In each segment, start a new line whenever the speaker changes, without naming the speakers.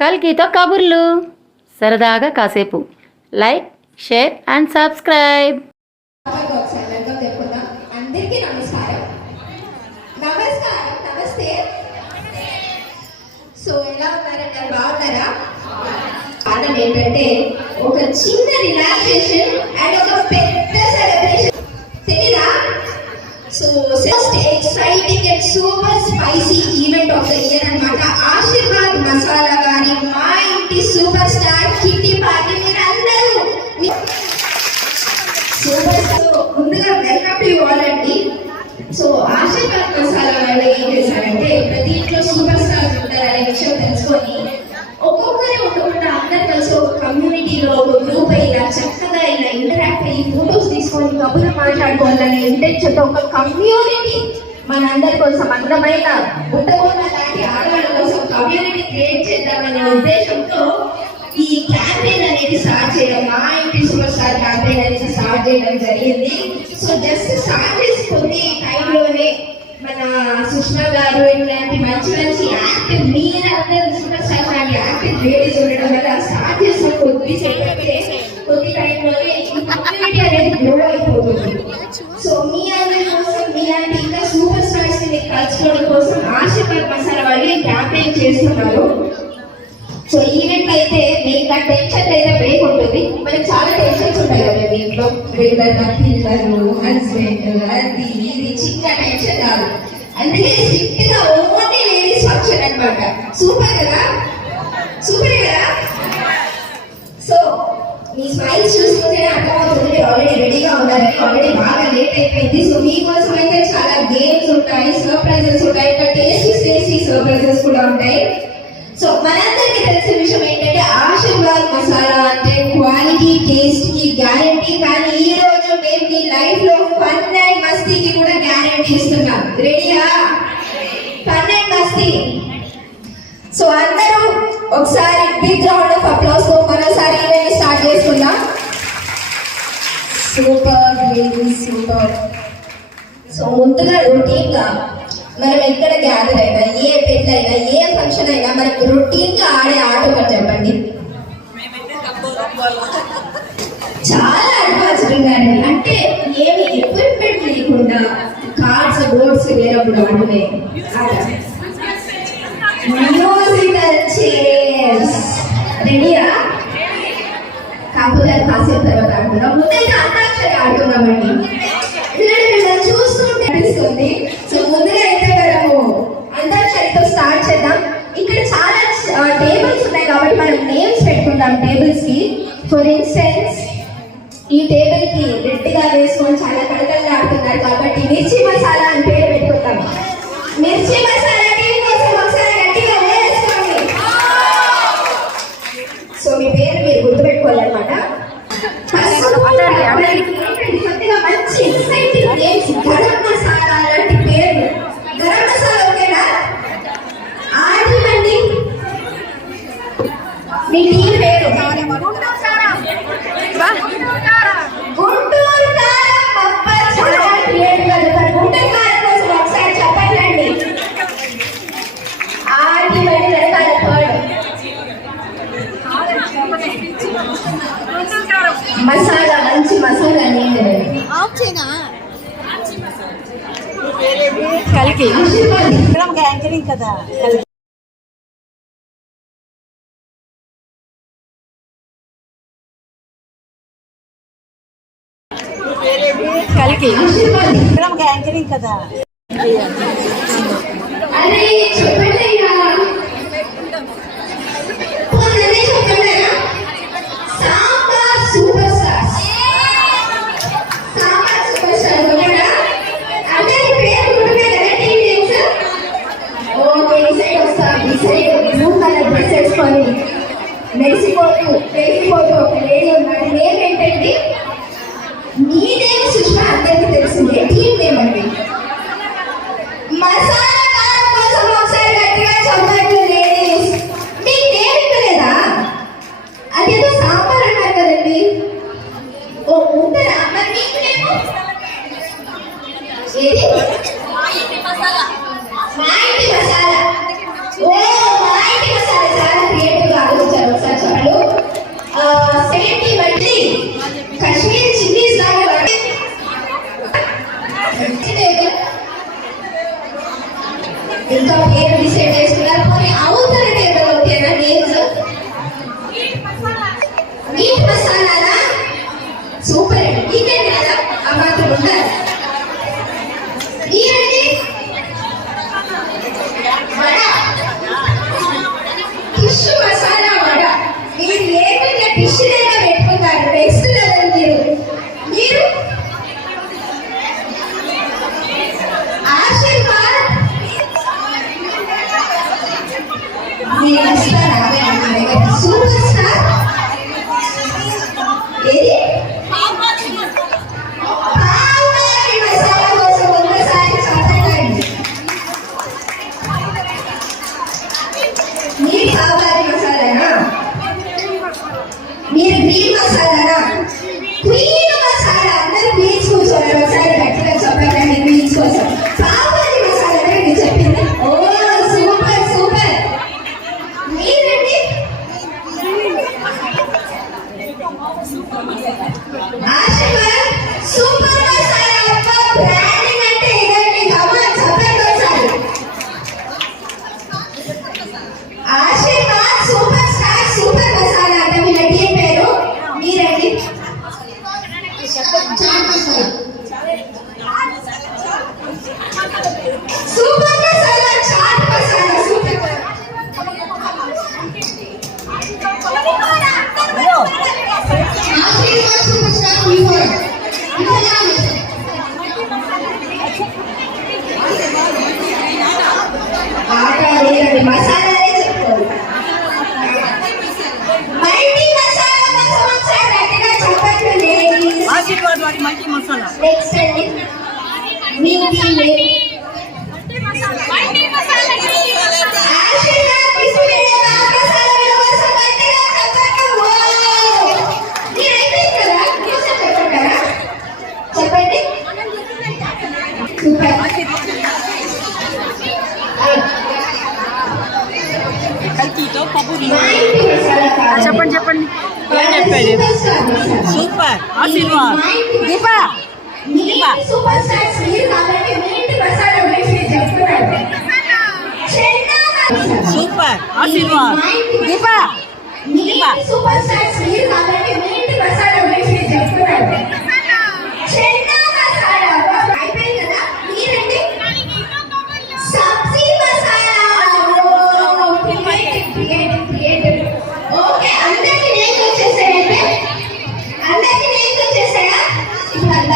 కల్కితో కబుర్లు. సరదాగా కాసేపు. Like share and subscribe.
అందరికీ నమస్కారం. నమస్కారం. నమస్తే. సో ఎలా బాగున్నారా? కారణం ఏంటంటే ఒక చిన్న రిలాక్సేషన్ అండ్ ఒక పెద్ద సెలబ్రేషన్ తెలీదా? So most exciting and super spicy event of the year అన్నమాట. ఆశీర్వాద్ మసాలా గారి మా ఇంటి సూపర్ స్టార్ కిట్టి పార్టీ మీరు అందరూ సూపర్ స్టార్ ముందుగా వెల్కమ్ టు ఆల్ అండి. సో ఆ ఇంటెన్షన్తో ఒక కమ్యూనిటీ మనందరి కోసం అందమైన బుట్టగోడ లాంటి ఆడవాళ్ళ కోసం కమ్యూనిటీ క్రియేట్ చేద్దామనే ఉద్దేశంతో ఈ క్యాంపెయిన్ అనేది స్టార్ట్ చేయడం మా ఇంటి సూపర్ క్యాంపెయిన్ అనేది స్టార్ట్ చేయడం జరిగింది. సో జస్ట్ స్టార్ట్ చేసి టైంలోనే మన సుష్మా గారు ఇట్లాంటి మంచి మంచి యాక్టివ్ మీరందరూ సూపర్ స్టార్ లాంటి యాక్టివ్ లేడీస్ ఉండడం వల్ల స్టార్ట్ చేసిన కొద్ది కొద్ది టైంలోనే ఈ కమ్యూనిటీ అనేది గ్రో అయిపోతుంది కోసం ఆశీర్వాద్ మసాలా వాళ్ళు ఈ క్యాంపెయిన్ చేస్తున్నారు. సో ఈవెంట్ అయితే మీకు ఆ టెన్షన్ అయితే బ్రేక్ ఉంటుంది. మనకి చాలా టెన్షన్స్ ఉంటాయి కదా మీ ఇంట్లో రెగ్యులర్గా పిల్లలు హస్బెండ్ అది ఇది చిన్న టెన్షన్ కాదు. అందుకే స్ట్రిక్ట్గా ఓన్లీ లేడీస్ ఫంక్షన్ అనమాట సూపర్ కదా? సూపర్ కదా? సో మీ స్మైల్స్ చూసుకుంటే అర్థమవుతుంది. మీరు ఆల్రెడీ రెడీగా ఉన్నారని ఆల్రెడీ బాగా లేట్ అయిపోయింది. సో మీకోసం గేమ్స్ ఉంటాయి సర్ప్రైజెస్ ఉంటాయి ఇంకా టేస్టీ టేస్టీ సర్ప్రైజెస్ కూడా ఉంటాయి. సో మనందరికీ తెలిసిన విషయం ఏంటంటే ఆశీర్వాద్ మసాలా అంటే క్వాలిటీ టేస్ట్కి గ్యారంటీ కానీ ఈ రోజు మేము మీ లైఫ్లో ఫన్ అండ్ మస్తీకి కూడా గ్యారంటీ ఇస్తున్నాం. రెడీయా ఫన్ అండ్ మస్తీ సో అందరూ ఒకసారి బిగ్ రౌండ్ ఆఫ్ అప్లాస్తో మరోసారి ఈవెంట్ స్టార్ట్ చేసుకుందాం. సూపర్ సూపర్ సో ముందుగా రొటీన్గా మనం ఎక్కడ గ్యాదర్ అయినా ఏ పెళ్ళి అయినా ఏ ఫంక్షన్ అయినా మనకు రొటీన్గా ఆడే ఆట ఒకటి చెప్పండి. చాలా అడ్వాన్స్డ్ గానే అంటే ఏమి ఎక్విప్మెంట్ లేకుండా కార్డ్స్ బోర్డ్స్ వేరప్పుడు ఆడునే మ్యూజికల్ చైర్స్ రెడీయా కాకపోతే అది కాసేపు తర్వాత ఆడుతున్నాం. ముందైతే అంతాక్షరి ఆడుతున్నామండి. ఎందుకంటే చూస్తుంటే అనిపిస్తుంది. సో ముందుగా అయితే మనము అంతాక్షరితో స్టార్ట్ చేద్దాం. ఇక్కడ చాలా టేబుల్స్ ఉన్నాయి కాబట్టి మనం నేమ్స్ పెట్టుకుందాం టేబుల్స్కి. ఫర్ ఇన్స్టెన్స్ ఈ టేబుల్కి రెడ్గా వేసుకొని చాలా కడకలుగా ఆడుతున్నారు కాబట్టి మిర్చి మసాలా
కలికి. యాంకరింగ్ కదా కలికి. యాంకరింగ్ కదా.
అరే Universidad Académica de Kaki kau, apa bingai? பேரு? Super. Aashirvaad. Deepa. Deepa. Super. Star சொல்லிருக்காங்க மீட்டு பிரசாரம் super Aashirvaad. Deepa. Deepa. Super star சொல்லிருக்காங்க மீட்டு பிரசாரம்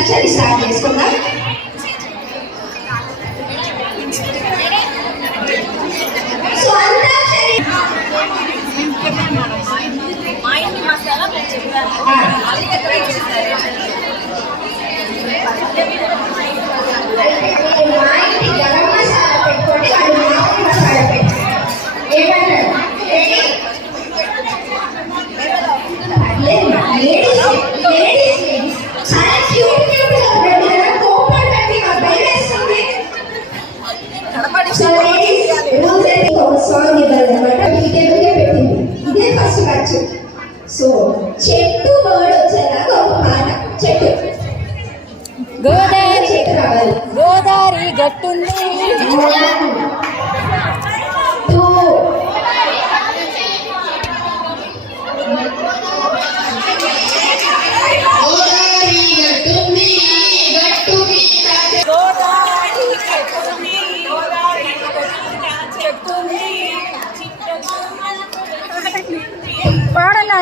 దీక్షని స్టార్ట్ చేసుకుందాం. మా ఇంటి మా సెలబ్రేట్ చేస్తారు మర్చి సో చెట్టు వర్డ్ వచ్చేదాకా ఒక పాట చెట్టు.
గోదావరి
చెట్టు రావాలి.
గోదావరి గట్టుంది.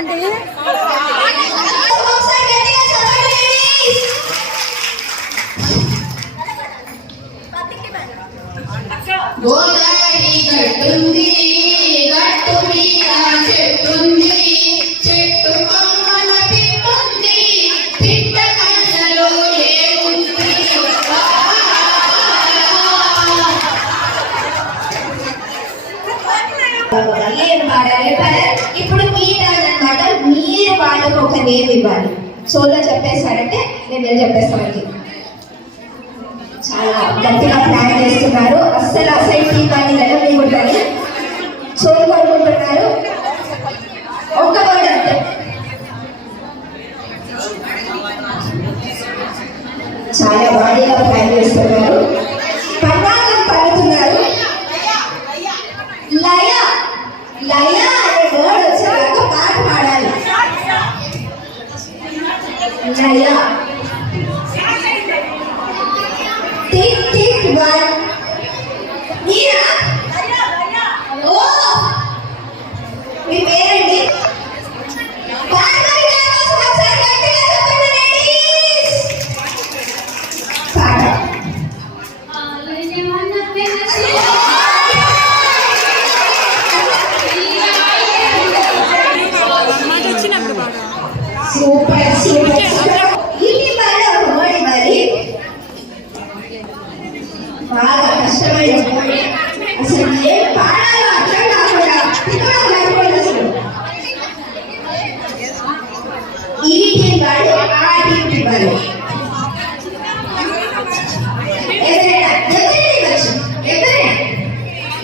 Anh. సోలో చెప్పేశారంటే నేను వెళ్ళి చెప్పేస్తామండి చాలా గట్టిగా ప్లాన్ చేస్తున్నారు. అస్సలు అసలు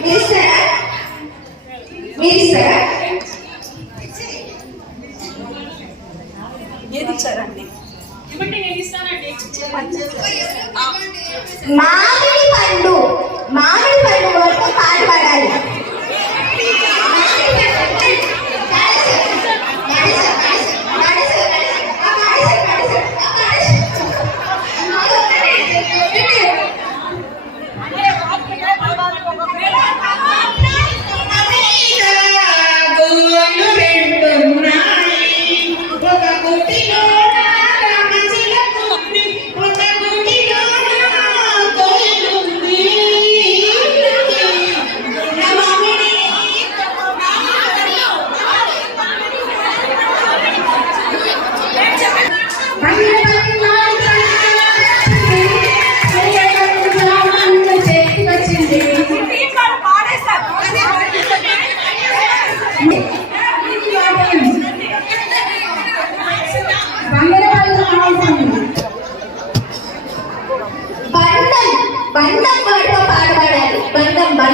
మీరిస్తారా మీరిస్తారా
ఏది ఇచ్చారండి?
ఇవ్వండి నేను
ఇస్తానండి. మా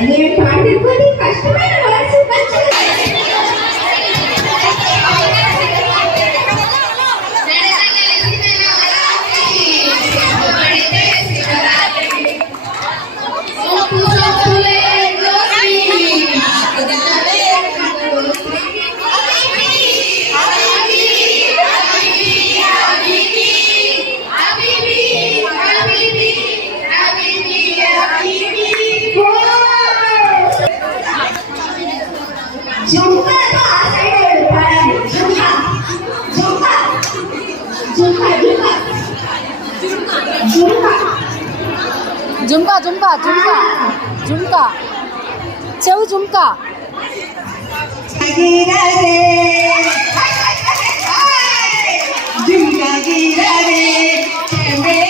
Amen. ઝુમકા ઝુમકા ઝુમકા ઝુમકા જેવું ઝુમકા
ઝુમકા ગીરા રે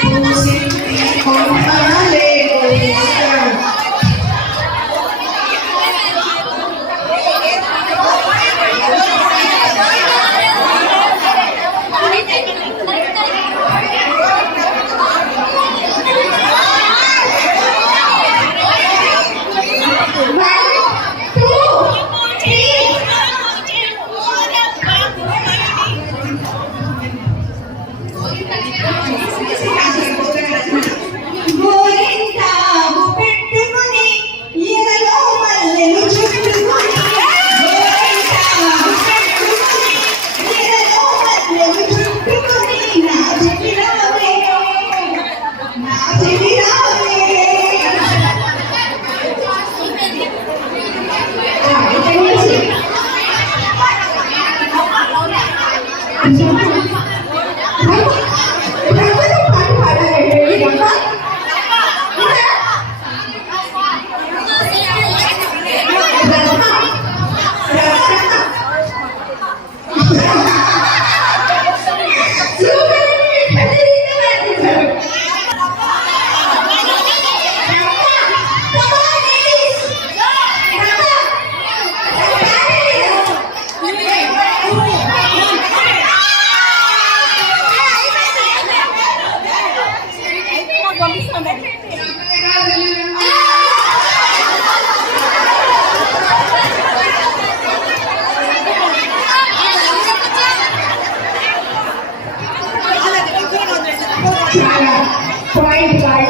Anjing?
పంపిస్తాను Try, try.